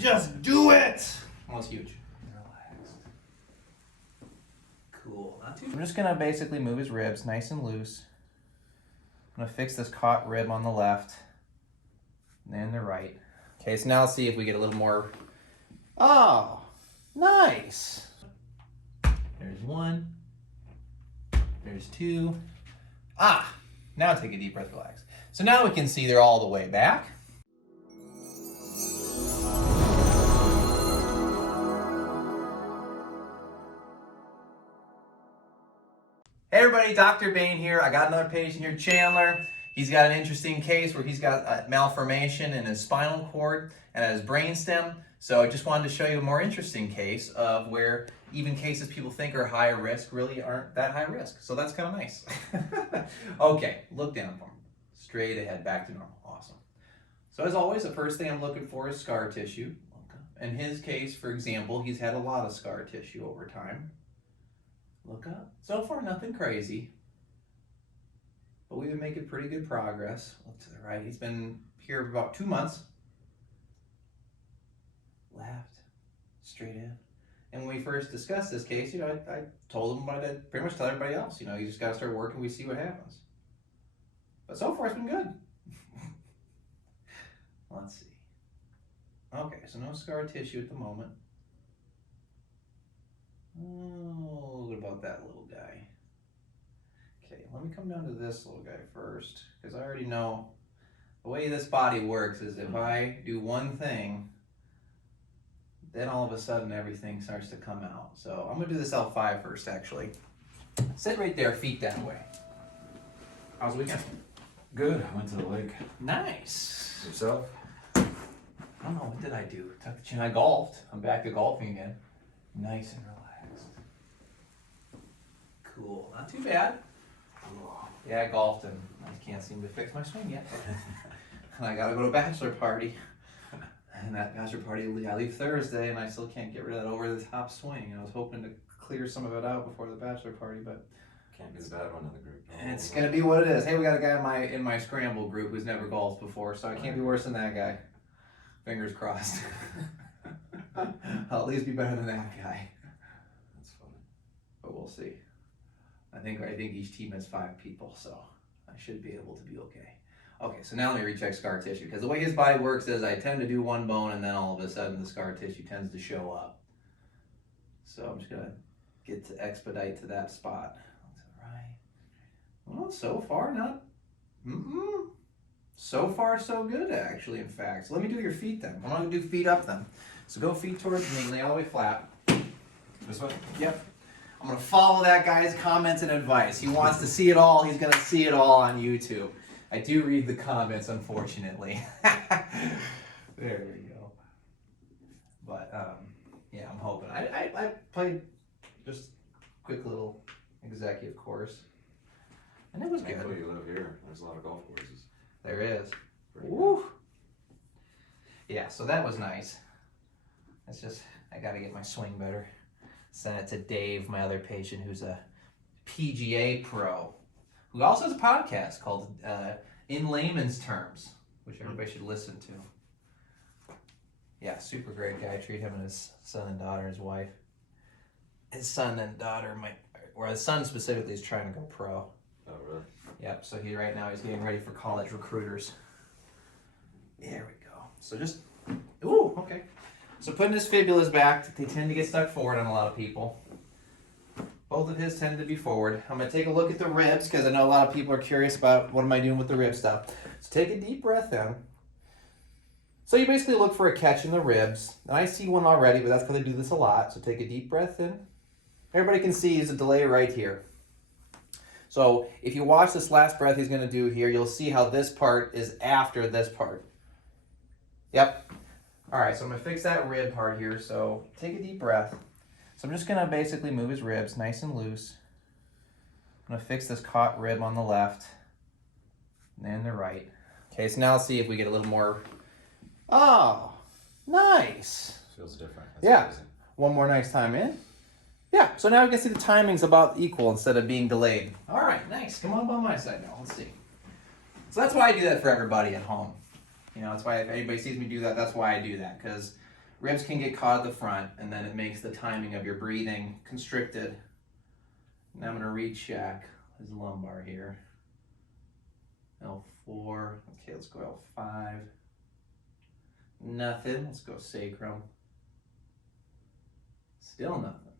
Just do it! Almost huge. Relaxed. Cool. Not too. I'm just gonna basically move his ribs nice and loose. I'm gonna fix this caught rib on the left and the right. Okay, so now let's see if we get a little more. Oh, nice. There's one. There's two. Ah, now take a deep breath, relax. So now we can see they're all the way back. Hey everybody, Dr. Bain here. I got another patient here, Chandler. He's got an interesting case where he's got a malformation in his spinal cord and his brainstem. So I just wanted to show you a more interesting case of where even cases people think are high risk really aren't that high risk. So that's kind of nice. Okay, look down for him. Straight ahead, back to normal. Awesome. So as always, the first thing I'm looking for is scar tissue. In his case, for example, he's had a lot of scar tissue over time. Look up. So far, nothing crazy. But we've been making pretty good progress. Look to the right. He's been here for about 2 months. Left, straight in. And when we first discussed this case, I told him what I pretty much tell everybody else. You just got to start working. We see what happens. But so far, it's been good. Let's see. Okay, so no scar tissue at the moment. Oh, what about that little guy? Okay, let me come down to this little guy first, because I already know the way this body works is if I do one thing, then all of a sudden everything starts to come out. So I'm gonna do this L5 first, actually. Sit right there, feet that way. How's the weekend? Good, I went to the lake. Nice. Yourself? I don't know, what did I do? Tuck the chin, I golfed. I'm back to golfing again. Nice and relaxed. Cool, not too bad. Yeah, I golfed and I can't seem to fix my swing yet. And I gotta go to a bachelor party. And that bachelor party, I leave Thursday and I still can't get rid of that over the top swing. I was hoping to clear some of it out before the bachelor party, but can't be the bad one in the group. it's gonna be what it is. Hey, we got a guy in my scramble group who's never golfed before, so I can't be worse than that guy. Fingers crossed. I'll at least be better than that guy. That's funny. But we'll see. I think each team has 5 people, so I should be able to be okay. Okay, so now let me recheck scar tissue, because the way his body works is I tend to do one bone and then all of a sudden the scar tissue tends to show up. So I'm just gonna get to expedite to that spot. To the right. Well, so far not. So far so good, actually. In fact, so let me do your feet then. I'm gonna do feet up then. So go feet towards me, lay all the way flat. This way? Yep. I'm gonna follow that guy's comments and advice. He wants to see it all. He's gonna see it all on YouTube. I do read the comments, unfortunately. There we go. But yeah, I'm hoping. I played just a quick little executive course, and it was good. Thankfully you live here. There's a lot of golf courses. There is. Pretty Woo. Yeah, so that was nice. It's just I got to get my swing better. Sent it to Dave, my other patient, who's a PGA pro, who also has a podcast called In Layman's Terms, which everybody should listen to. Yeah, super great guy. I treat him and his son and daughter, his wife. His son and daughter or his son specifically is trying to go pro. Oh, really? Yep, so right now he's getting ready for college recruiters. There we go. So just, ooh, okay. So putting his fibulas back, they tend to get stuck forward on a lot of people. Both of his tend to be forward. I'm gonna take a look at the ribs because I know a lot of people are curious about what am I doing with the rib stuff. So take a deep breath in. So you basically look for a catch in the ribs. And I see one already, but that's because I do this a lot. So take a deep breath in. Everybody can see there's a delay right here. So if you watch this last breath he's gonna do here, you'll see how this part is after this part. Yep. All right, so I'm gonna fix that rib part here. So take a deep breath. So I'm just gonna basically move his ribs nice and loose. I'm gonna fix this caught rib on the left and the right. Okay, so now let's see if we get a little more. Oh, nice. Feels different. That's yeah. Crazy. One more nice time in. Yeah, so now we can see the timing's about equal instead of being delayed. All right, nice. Come on by my side now. Let's see. So that's why I do that for everybody at home. That's why if anybody sees me do that, that's why I do that. Because Ribs can get caught at the front, and then it makes the timing of your breathing constricted. Now I'm gonna recheck his lumbar here. L4, okay, let's go L5. Nothing, let's go sacrum. Still nothing.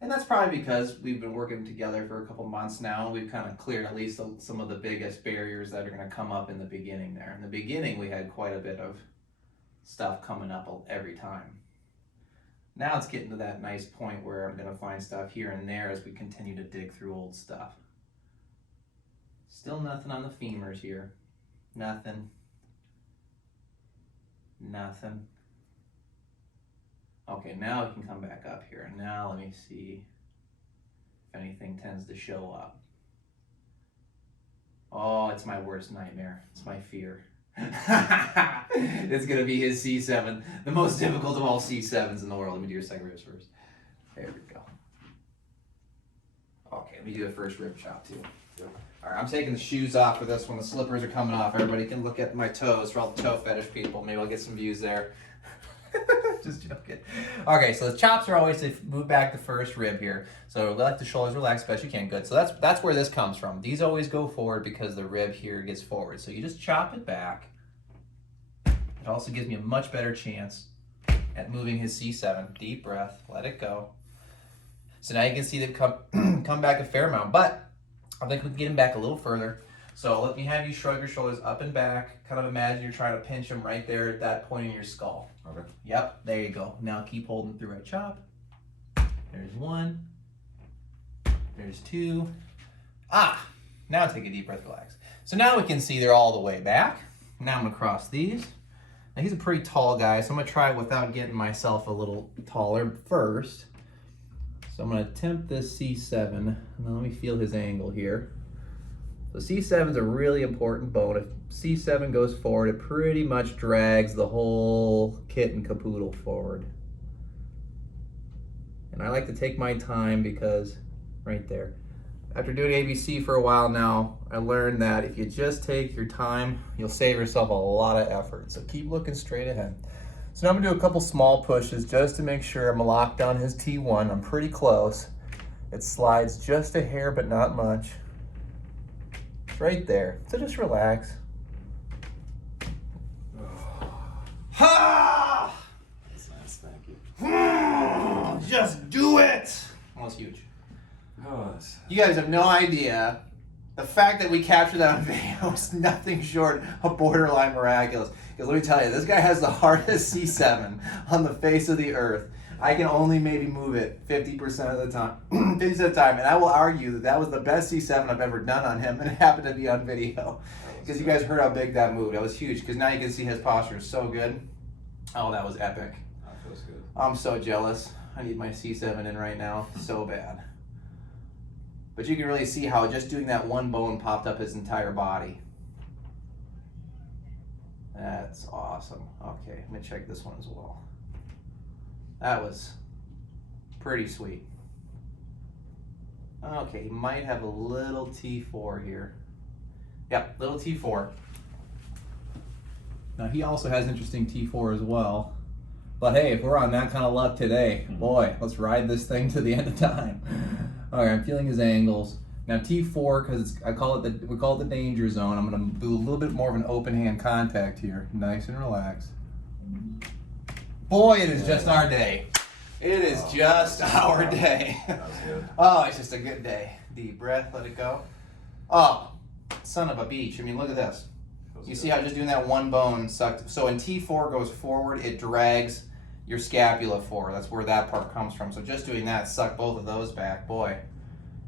And that's probably because we've been working together for a couple months now. We've kind of cleared at least some of the biggest barriers that are gonna come up in the beginning there. In the beginning, we had quite a bit of stuff coming up every time. Now it's getting to that nice point where I'm gonna find stuff here and there as we continue to dig through old stuff. Still nothing on the femurs here. Nothing. Nothing. Okay, now we can come back up here. And now let me see if anything tends to show up. Oh, it's my worst nightmare. It's my fear. It's gonna be his C7, the most difficult of all C7s in the world. Let me do your second ribs first. There we go. Okay, let me do the first rib chop too. Yep. All right, I'm taking the shoes off for this one. The slippers are coming off. Everybody can look at my toes for all the toe fetish people. Maybe I'll get some views there. Just joking. Okay, so the chops are always to move back the first rib here. So let the shoulders relax best you can. Good. So that's where this comes from. These always go forward because the rib here gets forward. So you just chop it back. It also gives me a much better chance at moving his C7. Deep breath. Let it go. So now you can see they've come back a fair amount, but I think we can get him back a little further. So let me have you shrug your shoulders up and back. Kind of imagine you're trying to pinch him right there at that point in your skull. Okay. Yep, there you go. Now keep holding through a chop. There's one. There's two. Ah, now take a deep breath, relax. So now we can see they're all the way back. Now I'm gonna cross these. Now he's a pretty tall guy, so I'm gonna try it without getting myself a little taller first. So I'm gonna attempt this C7, and then let me feel his angle here. So C7 is a really important bone. If C7 goes forward, it pretty much drags the whole kit and caboodle forward. And I like to take my time because, right there. After doing ABC for a while now, I learned that if you just take your time, you'll save yourself a lot of effort. So keep looking straight ahead. So now I'm gonna do a couple small pushes just to make sure I'm locked down his T1. I'm pretty close. It slides just a hair, but not much. Right there. So just relax. Ha! That's nice, thank you. Just do it! That was huge. Oh, that's... You guys have no idea. The fact that we captured that on video is nothing short of borderline miraculous. Because let me tell you, this guy has the hardest C7 on the face of the earth. I can only maybe move it 50% of the time, 50% of the time, and I will argue that that was the best C7 I've ever done on him, and it happened to be on video. Because you guys heard how big that moved. That was huge, because now you can see his posture is so good. Oh, that was epic. That feels good. I'm so jealous. I need my C7 in right now, so bad. But you can really see how just doing that one bone popped up his entire body. That's awesome. Okay, let me check this one as well. That was pretty sweet. Okay, he might have a little T4 here. Yep, little T4. Now he also has interesting T4 as well. But hey, if we're on that kind of luck today, boy, let's ride this thing to the end of time. All right, I'm feeling his angles. Now T4, because we call it the danger zone. I'm gonna do a little bit more of an open hand contact here. Nice and relaxed. Boy, it is just our day. It is just our day. That was good. Oh, it's just a good day. Deep breath, let it go. Oh, son of a beach. I mean, look at this. You see how just doing that one bone sucked. So when T4 goes forward, it drags your scapula forward. That's where that part comes from. So just doing that sucked both of those back. Boy,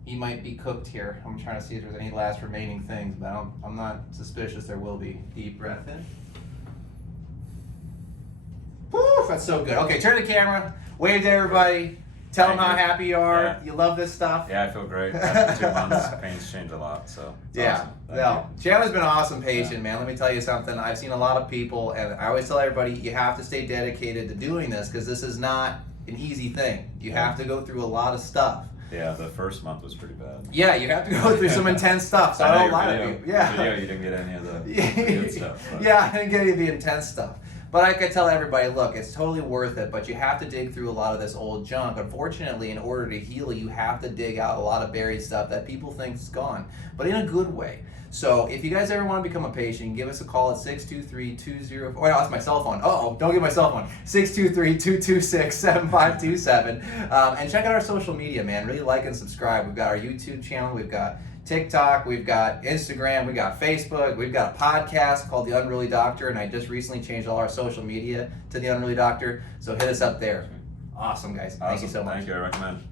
he might be cooked here. I'm trying to see if there's any last remaining things, but I'm not suspicious there will be. Deep breath in. Woo, that's so good. Okay, turn the camera. Wave to everybody. Tell them how happy you are. Yeah. You love this stuff. Yeah, I feel great. After 2 months, pain's changed a lot, so it's awesome. No. Chandler's been an awesome patient, man. Let me tell you something. I've seen a lot of people, and I always tell everybody, you have to stay dedicated to doing this because this is not an easy thing. You have to go through a lot of stuff. Yeah, the first month was pretty bad. Yeah, you have to go through some intense stuff. So I know a lot of you. Yeah. Video, you didn't get any of the good stuff. But. Yeah, I didn't get any of the intense stuff. But I could tell everybody, look, it's totally worth it, but you have to dig through a lot of this old junk. Unfortunately, in order to heal, you have to dig out a lot of buried stuff that people think is gone, but in a good way. So if you guys ever want to become a patient, give us a call at 623-20... Oh, no, that's my cell phone. Uh-oh, don't get my cell phone. 623-226-7527. And check out our social media, man. Really like and subscribe. We've got our YouTube channel. We've got TikTok. We've got Instagram. We've got Facebook. We've got a podcast called The Unruly Doctor, and I just recently changed all our social media to The Unruly Doctor. So hit us up there. Awesome, guys. Thank you so much. Thank you. I recommend.